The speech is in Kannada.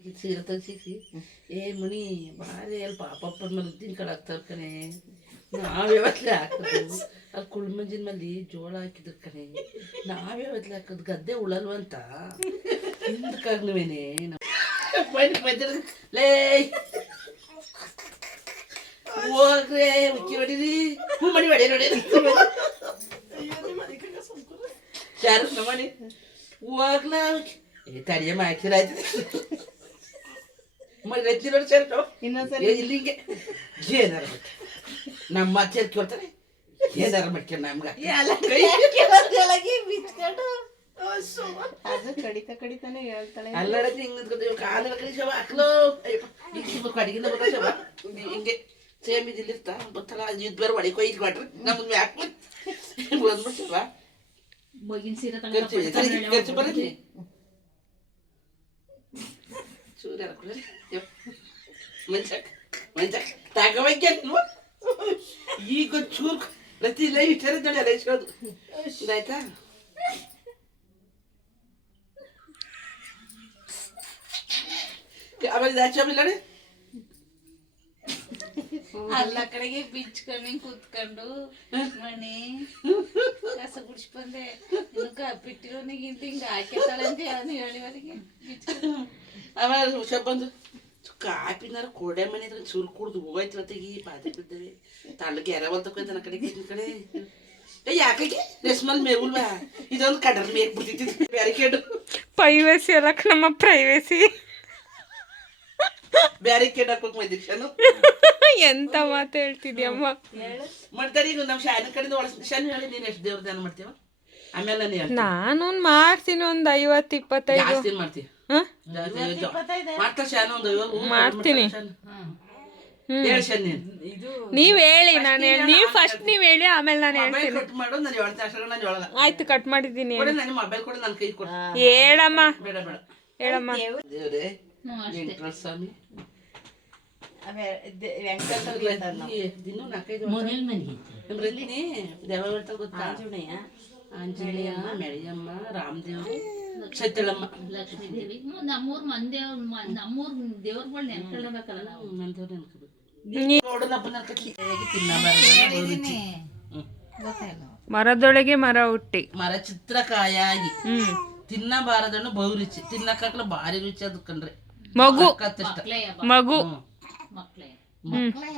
ಈಗ ಸೀರೆ ತೆಗ್ಸಿಸಿ ಏ ಮಣಿ ಭಾರಿ ಅಲ್ಲಿ ಪಾಪಪ್ಪನ ಮೇಲೆ ಉದ್ದಿನ ಕಾಳು ಹಾಕ್ತಾರೆ ಕಣೆ. ನಾವ್ ಯಾವತ್ಲೆ ಹಾಕೋದು ಅಲ್ಲಿ ಕುಳ್ಮಂಜಿನ ಮೇಲೆ ಜೋಳ ಹಾಕಿದ್ರು ಕಣೆ. ನಾವೇ ಯಾವತ್ಲೆ ಹಾಕೋದು ಗದ್ದೆ ಉಳಲ್ವಂತ ಹಿಂದಕ್ಕಾಗ್ನವೇನೆ ಲೇ! ಹೋಗ್ರೆ ಉಕ್ಕಿ ಹೊಡೀರಿ. ಹ್ಞೂ ಮಣಿ ಹೊಡಿ ನೋಡಿ ಯಾರು ಮಾಡಿ ಹೋಗ್ಲ ತಡಿಯ ಮಾಕಿರಾಯ್ತು ಮಾಡಿ ರತ್ನಿ ನೋಡಿ ಸರ್ ಇನ್ನೊಂದ್ಸರಿ ಏ, ಇಲ್ಲಿ ಹಿಂಗೆ. ಏನಾರ ಮಾಡ್ತಾರೆ ನಮ್ಮ ಮಾತು ಕೊಡ್ತಾರೆ. ಏನಾರ ಮಾಡ್ಕೊಂಡು ನಮ್ಗೆ? ಬಿಚ್ಕೊಂಡು? ಅದು ಕಡಿತ ಕಡಿತಾನೆ ಹೇಳ್ತಾಳೆ. ಅಲ್ಲಡಕ್ಕೆ ಹಿಂಗೆ ನಿಂತ್ಕೊಂಡು ಕಾಲ ಕಡೆ ಶವ ಹಾಕ್ಲೋ. ಅಯ್ಯಪ್ಪ ಈಗ ಬರೋ ಶವ. ಹಿಂಗೆ ಸೇಮ್ ಇದಿಲ್ಲಿರ್ತಾ ಗೊತ್ತಲ್ಲ ಇದು ಬೇರೆ ಕೊಯ್ದು ಕೊಟ್ರೆ ನಮ್ಗೆ ಬಂದ್ಬಿಟ್ಟು ಶವ ಮಗಿನ ಸೀರೆ. ಮಂಚ ಮಂಚ ತಗೋಬೇಕಲ್ವ ಈಗ ಚೂರು ಪ್ರತಿ ಇಲ್ಲ ಇಟ್ಟರೆ ತಡೆ ಅಲ್ಲ ಇಸ್ಕೋದು ಇದಾಯ್ತಾ ಆಮೇಲೆ ಇದಾಚೆ ಆಮೇಲೆ ಅಲ್ಲ ಕಡೆಗೆ ಬಿಚ್ಕೊಂಡು ಕೂತ್ಕೊಂಡು ಮಣಿ ಕಸ ಗುಡ್ಸ್ ಬಂದೆ. ಇನ್ನು ಬಿಟ್ಟಿರೋನಿಗಿಂತ ಹಿಂಗ ಹಾಕಿರ್ತಾಳೆ ಅಂತ ಹೇಳಿ ಹೇಳಿವರಿಗೆ ಆಮೇಲೆ ಹುಷ ಬಂದು ಕಾಪಿನಾರ ಕೋಡೆ ಮನೆ ಹತ್ರ ಚೂರು ಕುಡ್ದು ಹೋಯ್ತು ಹೊತ್ತಿಗೆ ಪಾತ್ರೆ ಬಿದ್ದೇವೆ ತಳ್ಳಗೆ ಎರ ತಗೋಯ್ತಾನ ಆ ಕಡೆಗೆ ಈ ಕಡೆ ಏ ಯಾಕೆ ರೆಸ್ಮಲ್ ಮೇವುಲ್ವಾ ಇದೊಂದು ಕಡರ್ ಮೇಕ್ ಬಿಡ್ತಿತ್ತು ಬ್ಯಾರಿಕೇಡ್. ಪ್ರೈವೇಸಿ ಅಲ್ಲ ನಮ್ಮ ಪ್ರೈವೇಸಿ. ಬ್ಯಾರಿಕೇಡ್ ಹಾಕ್ಬೇಕು ಮೈದಿಕ್ಷನು ಎಂತ ಮಾತು ಹೇಳ್ತಿದ್ಯಮ್ಮ? ಮಾಡ್ತಾರೆ ಈಗ ನಮ್ಮ ಶಾನ ಕಡೆಯಿಂದ ಒಳ ಶಾನ ಹೇಳಿ ನೀನು ಎಷ್ಟು ದೇವ್ರ ಧ್ಯಾನ ಮಾಡ್ತೀವ ಆಮೇಲೆ ನಾನು ಹೇಳ್ತೀನಿ. ಮಾಡ್ತೀನಿ ಒಂದ್ ಐವತ್ತು ಇಪ್ಪತ್ತೈದು ಜಾಸ್ತಿ ಮಾಡ್ತೀವಿ ಹ? ಮಾಡ್ತಾ ಶಾನ ಒಂದು ಐವತ್ತು ಮಾಡ್ತೀನಿ. ಹೇಳಿ ಶಾನ. ನೀನು ನೀವ್ ಹೇಳಿ ನಾನು ಹೇಳಿ ನೀವ್ ಫಸ್ಟ್ ನೀವ್ ಹೇಳಿ ಆಮೇಲೆ ನಾನು ಮೊಬೈಲ್ ಹೇಳ್ತೀನಿ. ಕಟ್ ಮಾಡು ನಾನು ಹೇಳ್ತೀನಿ ಅಷ್ಟರ ನಾನು ಹೇಳಲ್ಲ. ಆಯ್ತು ಕಟ್ ಮಾಡಿದ್ದೀನಿ. ಕೊಡಿ ನನ್ನ ಮೊಬೈಲ್ ಕೊಡಿ ನನ್ನ ಕೈ ಕೊಡು. ಹೇಳಮ್ಮ. ಬೇಡ ಬೇಡ. ಹೇಳಮ್ಮ. ದೇವ್ರೇ ವೆಂಕಟೇಶ್ವರ ಸ್ವಾಮಿ ದಿನ ನಾಲ್ಕೈದು ಮೊದಲ ಮನೆಗೆ ರತ್ನಿ ದೇವ ಹೇಳ್ತಾ ಗೊತ್ತಾ ಆಂಜನೇಯ ಆಂಜನೇಯಮ್ಮ ಮೆಳಿಯಮ್ಮ ರಾಮದೇವರು ಸತ್ಯಳಮ್ಮ ಲಕ್ಷ್ಮೀ ದೇವಿ ನಮ್ಮೂರ್ ಮಂದೇವ್ ನಮ್ಮೂರ್ ದೇವ್ರಗಳು ನೆನ್ಕೊಳ್ಳಬೇಕಲ್ಲ ನಾವು ಮಂದೇವ್ರು ನೆನ್ಕೋಬೇಕು ನೋಡೋಣಪ್ಪ ನೆನ್ಕಿ ತಿನ್ನಬಾರದು ಮರದೊಳಗೆ ಮರ ಹುಟ್ಟಿ ಮರ ಚಿತ್ರಕಾಯಾಗಿ ಹ್ಮ್ ತಿನ್ನಬಾರದನ್ನು ಬಹು ರುಚಿ ತಿನ್ನಕ್ಕಾಗಲ್ಲ ಭಾರಿ ರುಚಿ ಅದು ಕಂಡ್ರೆ ಮಗು มักแหล่มักแหล่